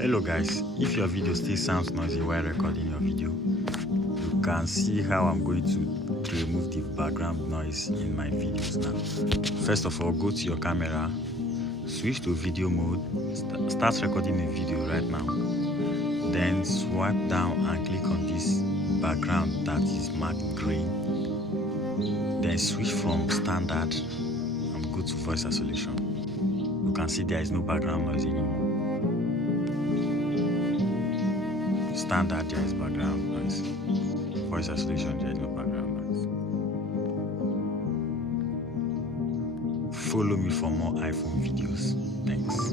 Hello guys, if your video still sounds noisy while recording your video, you can see how I'm going to remove the background noise in my videos now. First of all, go to your camera, switch to video mode, start recording a video right now. Then swipe down and click on this background that is marked green. Then switch from standard and go to voice isolation. You can see there is no background noise anymore. Standard, there is background noise. Voice isolation, there is no background noise. Follow me for more iPhone videos. Thanks.